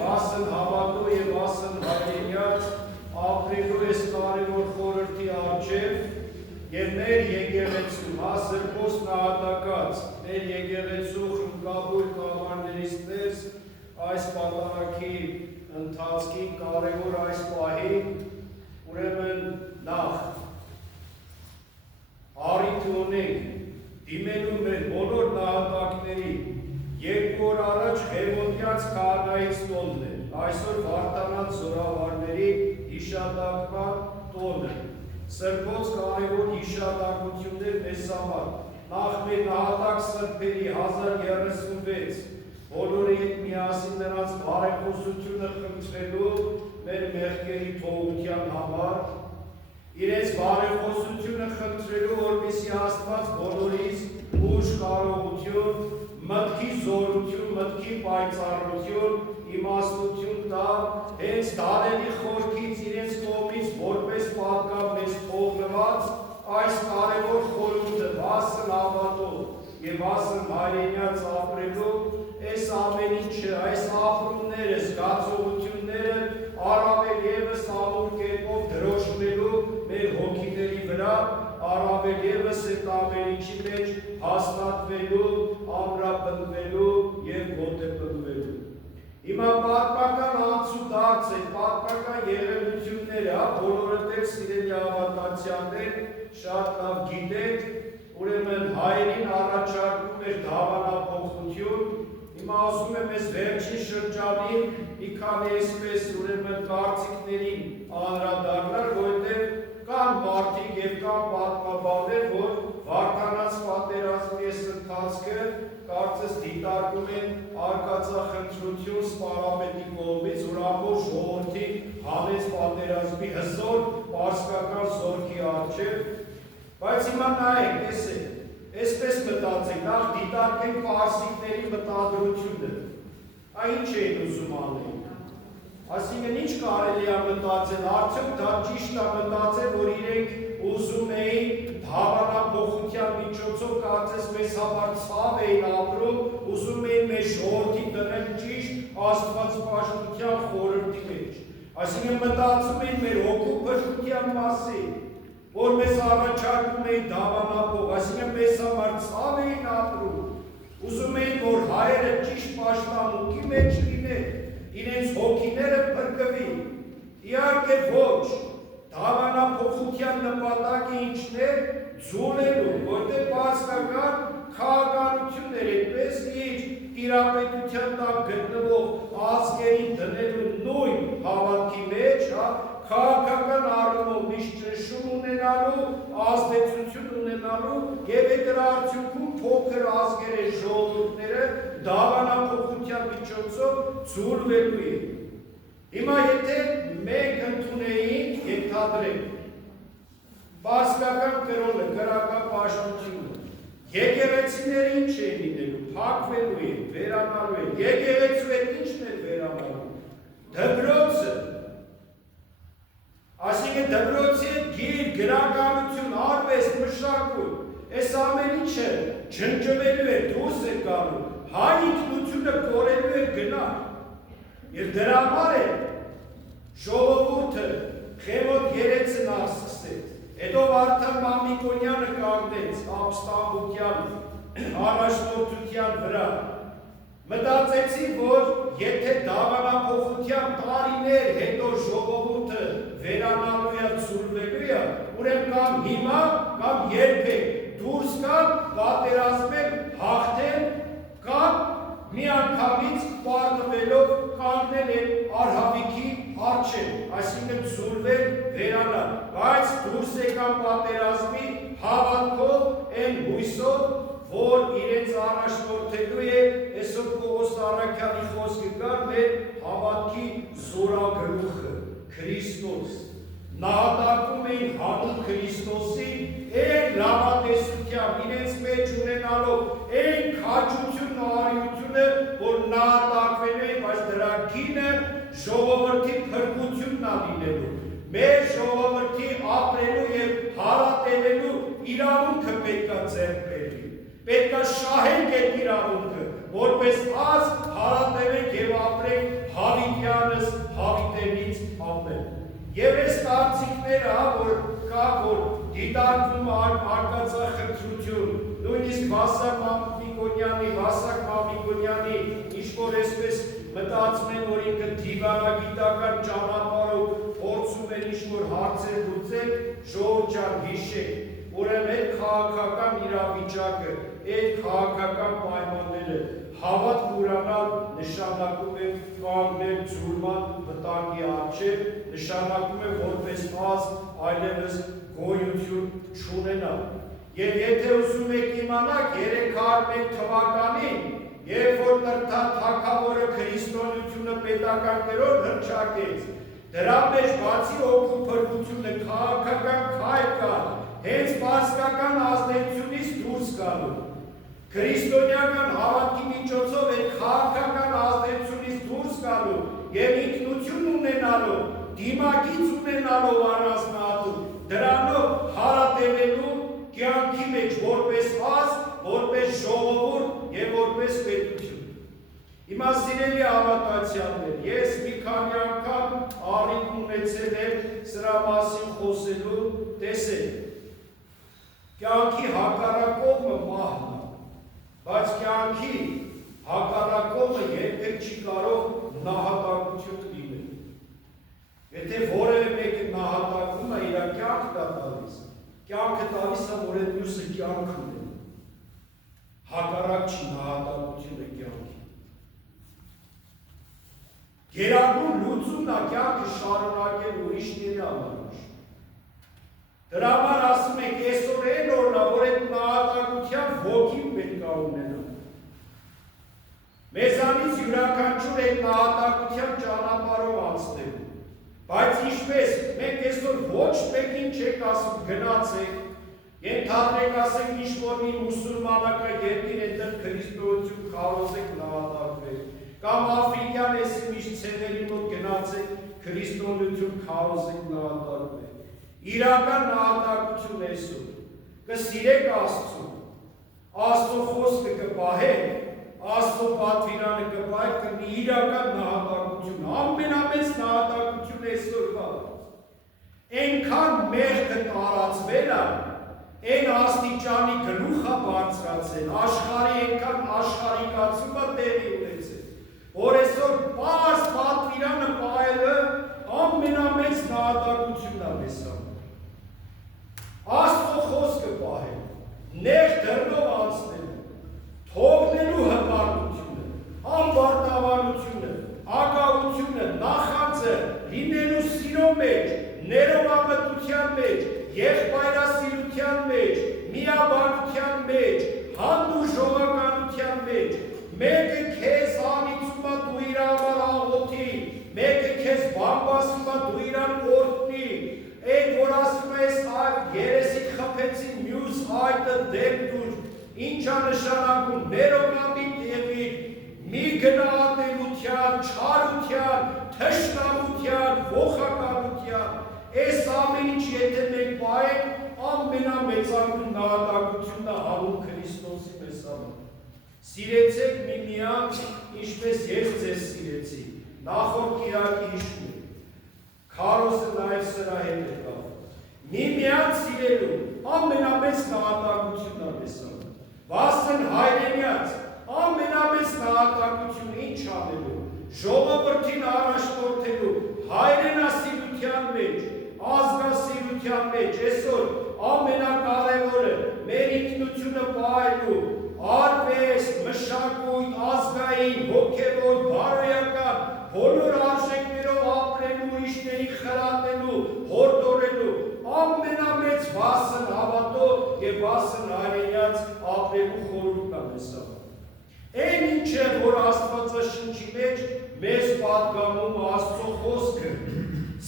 վասն հավատու և վասն հայրենյաց ապրելու ես կարևոր խորհրդի առջև և մեր եկեղեցու հասրբոս նահատակած մեր եկեղեցու խմբավոր կամարներից ներս այս պատարագի ընթացքի կարևոր այս պահի ուրեմն նախ առիթ ունենք դիմելու մեր բոլոր նահատակների երկու օր առաջ Խևոնդյաց քահանայից տոնն է, այսօր Վարդանանց զորավարների հիշատակման տոնը։ Սրբոց կարևոր հիշատակություններ մեզ համար։ Նախ մեր նահատակ սրբերի 1036 բոլորի հետ միասին նրանց բարեխոսությունը խնդրելու մեր մեղքերի թողության համար, իրենց բարեխոսությունը խնդրելու, որպեսզի Աստված բոլորիս ուժ, կարողություն, մտքի զորություն, մտքի պայծառություն, իմաստություն տա, հենց դարերի խորքից իրենց կողմից որպես պատկան մեզ թողնված այս կարևոր խորհուրդը վասն հավատով և վասն հայրենյաց ապրելու այս ամեն ինչը, այս ապրումները, զգացողությունները առավել ևս ամուր կերպով դրոշմելու մեր հոգիների վրա, առավել ևս այդ ամեն ինչի մեջ հաստատվելու, ամրապնդվելու և ոտեպնդվելու։ Հիմա պատմական անցուդարձ է, պատմական եղելությունները, բոլորը տեղ սիրելի հավատացյալներ շատ լավ գիտեք, ուրեմն հայերին առաջարկում էր դավանափոխություն, հիմա ասում եմ ես վերջին շրջանին մի քանի այսպես ուրեմն կարծիքներին անդրադառնալ, որովհետև կան մարդիկ և կան պատմաբաններ, որ Վարդանանց պատերազմի այս ընթացքը կարծես դիտարկում են արկածախնդրություն սպառապետի կողմից, որ ամբողջ ժողովրդի հանեց պատերազմի հզոր պարսկական զորքի առջև, բայց հիմա նայեք, տեսեք, այսպես մտածենք, նախ դիտարկենք պարսիկների մտադրությունը, ինչ էին ուզում անել։ Այսինքն ինչ կարելի է մտածել, արդյոք դա ճիշտ է մտածել, որ իրենք ուզում էին դավանափոխության միջոցով կարծես մեզ համար ցավ էին ապրում, ուզում էին մեր ժողովրդին դնել ճիշտ աստվածպաշտության խորհրդի մեջ։ Այսինքն մտածում էին մեր հոգու փրկության մասին, որ մեզ առաջարկում էին դավանափոխ, այսինքն մեզ համար ցավ էին ապրում, ուզում էին, որ հայերը ճիշտ պաշտամունքի մեջ լինեն, իրենց հոգիները փրկվի, իհարկե ոչ, դավանափոխության նպատակը ինչն է, ձուլելու, որտեղ պարսկական քաղաքականություններ այդպես իր տիրապետության տակ գտնվող ազգերին դնելու նույն հավատքի մեջ, քաղաքական առումով միշտ ճնշում ունենալու, ազդեցություն ունենալու և այդ արդյունքում փոքր ազգերի ժողովուրդները դավանափոխության միջոցով ձուլվելու են։ Հիմա եթե մենք ընդունեինք, ենթադրենք, պարսկական կրոնը, կրակապաշտությունը, եկեղեցիները ինչ են լինելու, փակվելու են, վերանալու են, եկեղեցու հետ ինչն է վերանալու, դպրոցը, այսինքն դպրոցի հետ գիր, գրականություն, արվեստ, մշակույթ, այս ամեն ինչը ջնջվելու է, դուրս է գալու, հայ ինքնությունը կորելու է գնալ, և դրա համար է ժողովուրդը Խևոտ երեցն սկսեց, հետո Վարդան Մամիկոնյանը կանգնեց ապստամբության առաջնորդության վրա, մտածեցի, որ եթե դավանափոխության տարիներ հետո ժողովուրդը վերանալու է, ցուրվելու է, ուրեմն կամ հիմա, կամ երբեք դուրս կան, պատերազմել, հաղթել, կամ միանգամից պարտվելով կանգնել են արհավիքի առջև, այսինքն ցուրվել, վերանալ, բայց դուրս եկան պատերազմի հավատքով, այն հույսով, որ իրենց առաջնորդելու է այսօր Պողոս Առաքյալի խոսքը կար մեր հավատքի զորագրուխը, Քրիստոս։ Նահատակում էին հանուն Քրիստոսի այն լավատեսությամբ, իրենց մեջ ունենալով այն քաջությունն ու արիությունը, որ նահատակվելու են, բայց դրա գինը ժողովրդի փրկությունն է լինելու։ Մեր ժողովրդի ապրելու և հարատևելու իրավունքը պետք է ձեռք բերվի։ Պետք է շահենք այդ իրավունքը, որպես ազգ հարատևենք և ապրենք հավիտի դեպքերը, որ կա, որ դիտարկվում արկածախնդրություն, նույնիսկ Վասակ Մամիկոնյանի, ինչ-որ այսպես մտածում են, որ ինքը դիվանագիտական ճանապարհով փորձում են ինչ-որ հարցեր լուծել, ժողովուրդ ջան, հիշեք, ուրեմն այդ քաղաքական իրավիճակը, այդ քաղաքական պայմանները հավատ կուրանալ նշանակում է կանգնել ձուլման վտանգի առջև, նշանակում է որպես ազգ այլևս գոյություն չունենալ։ Եվ եթե ուզում եք իմանալ 301 թվականին, երբ որ թագավորը քրիստոնեությունը պետական կերպով հռչակեց, դրա մեջ բացի օգու փրկությունը քաղաքական քայլ կա, հենց բարձրական ազդեցությունից դուրս գալու։ Քրիստոնեական հավատքի միջոցով այդ քաղաքական ազդեցությունից դուրս գալու եւ ինքնություն ունենալու, դիմակից ունենալու առանձնահատուկ, դրանով հարատևելու կյանքի մեջ որպես ազգ, որպես ժողովուրդ եւ որպես պետություն։ Հիմա սիրելի հավատացյալներ, ես մի քանի անգամ առիթ ունեցել եմ սրա մասին խոսելու, տեսեք, կյանքի հակառակողը մահն է, բայց կյանքի հակառակողը երբեք չի կարող նահատակություն լինել։ Եթե որևէ մեկը նահատակվում է, իր կյանքը դա տալիս, կյանքը տալիս է, որ այդ մյուսը կյանք ունենա։ Հակառակ չի նահատակությունը կյանքի։ Գերագույն լուծումն է կյանքը շարունակել ուրիշների համար։ Դրա համար ասում եք, այսօր այն օրն է, որ այդ նահատակության ոգին պետք է ունենա։ Մեզանից յուրաքանչյուր այդ նահատակության ճանապարհով անցնելու։ Բայց ինչպես, մենք այսօր ոչ մեկին չեք ասում գնացեք, ենթադրեք ասենք ինչ-որ մի մուսուլմանական երկիր այնտեղ քրիստոնեություն կարողեք նահատակվել, կամ աֆրիկյան էսի միշտ ցեղերի մոտ գնացեք քրիստոնեություն կարողեք նահատակվել։ Իրական նահատակություն այսօր կսիրեք Աստծուն, Աստծո խոսքը կպահեք, Աստծո պատվիրանը կպահեք, կլինի իրական նահատակություն, ամենամեծ նահատակություն այսօր կա։ Այնքան մեղքը տարածվել է, այն աստիճանի գլուխ է բարձրացել, աշխարհի այնքան աշխարհիկացումը տեղի ունեցել, որ այսօր պարզ պատվիրանը պահելը ամենամեծ նահատակությունն է մեզ համար։ Աստծո խոսքը պահել, նեղ դռնով անցնելու, թողնելու հպարտությունը, ամբարտավանությունը, ագահությունը, նախանձը, լինելու սիրո մեջ, ներողամտության մեջ, եղբայրասիրության մեջ, միաբանության մեջ, հանդուրժողականության մեջ, մեկը քեզ անիծում է դու իր համար աղոթի, մեկը քեզ բամբասում է դու իրան օրհնի, այդ որ ասում ես երեսիդ խփեցին մյուս այդը դեպ դուր, ինչ է նշանակում ներողամիտ եղիր, մի գնահատելության, չարության, թշնամության, ողականության, այս ամեն ինչ եթե մենք պահենք, ամենամեծագույն նահատակությունն է հանուն Քրիստոսի մեզ համար։ Սիրեցեք միմյանց, ինչպես ես ձեզ սիրեցի, նախորդ կիրակի հիշում եք, Քարոսը նաև սրա հետ է կապ։ Միմյանց սիրելու ամենամեծ նահատակությունն է մեզ համար։ Վասն հայրենյաց ամենամեծ նահատակությունը ինչ անելու, ժողովրդին առաջնորդելու, հայրենասիրության մեջ, ազգասիրության մեջ, այսօր ամենակարևորը մեր ինքնությունը պահելու, արվեստ, մշակույթ, ազգային, հոգևոր, բարոյական, բոլոր արժեքներով ապրելու, ուրիշների խրատելու, հորդորելու, ամենամեծ վասն հավատով եւ վասն հայրենյաց ապրելու խորհուրդն է մեզ համար։ Այն ինչը, որ Աստվածաշնչի մեջ մեզ պատգամում Աստծո խոսքը,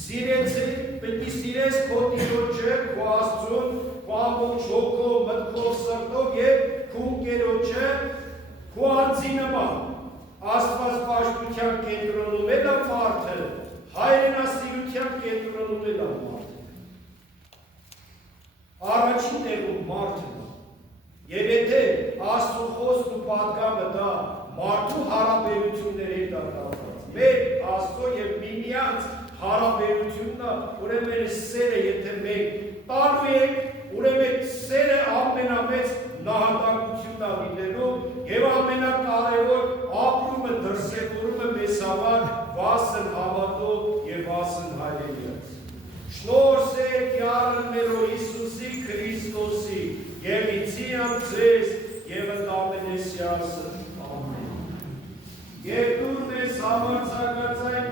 սիրեցեք, պետք է սիրես քո Տիրոջը, քո Աստծուն, քո ամբողջ հոգով, մտքով, սրտով եւ քո ընկերոջը, քո անձի նման։ Աստված պաշտության կենտրոնում է մարդը, հայրենասիրության կենտրոնում է մարդը։ Առաջին տեղում մարդն է։ Եվ եթե Աստծո խոսքն ու պատգամը դա մարդու հարաբերությունների դա կապված, մեր Աստծո եւ միմյանց հարաբերությունն է, ուրեմն սերը եթե մենք տալու ենք, ուրեմն սերը ամենամեծ նահատակությունն է լինելու եւ ամենակարևոր ապրումը դրսևորումը մեզ համար վասն հավատո եւ վասն հայրենիաց։ Շնորհ սեր մեր Հիսուսի Քրիստոսի եւ իցիան ձեզ եւ ընդամենեսիասը ամեն։ Եվ դուր մեզ համարձակած այն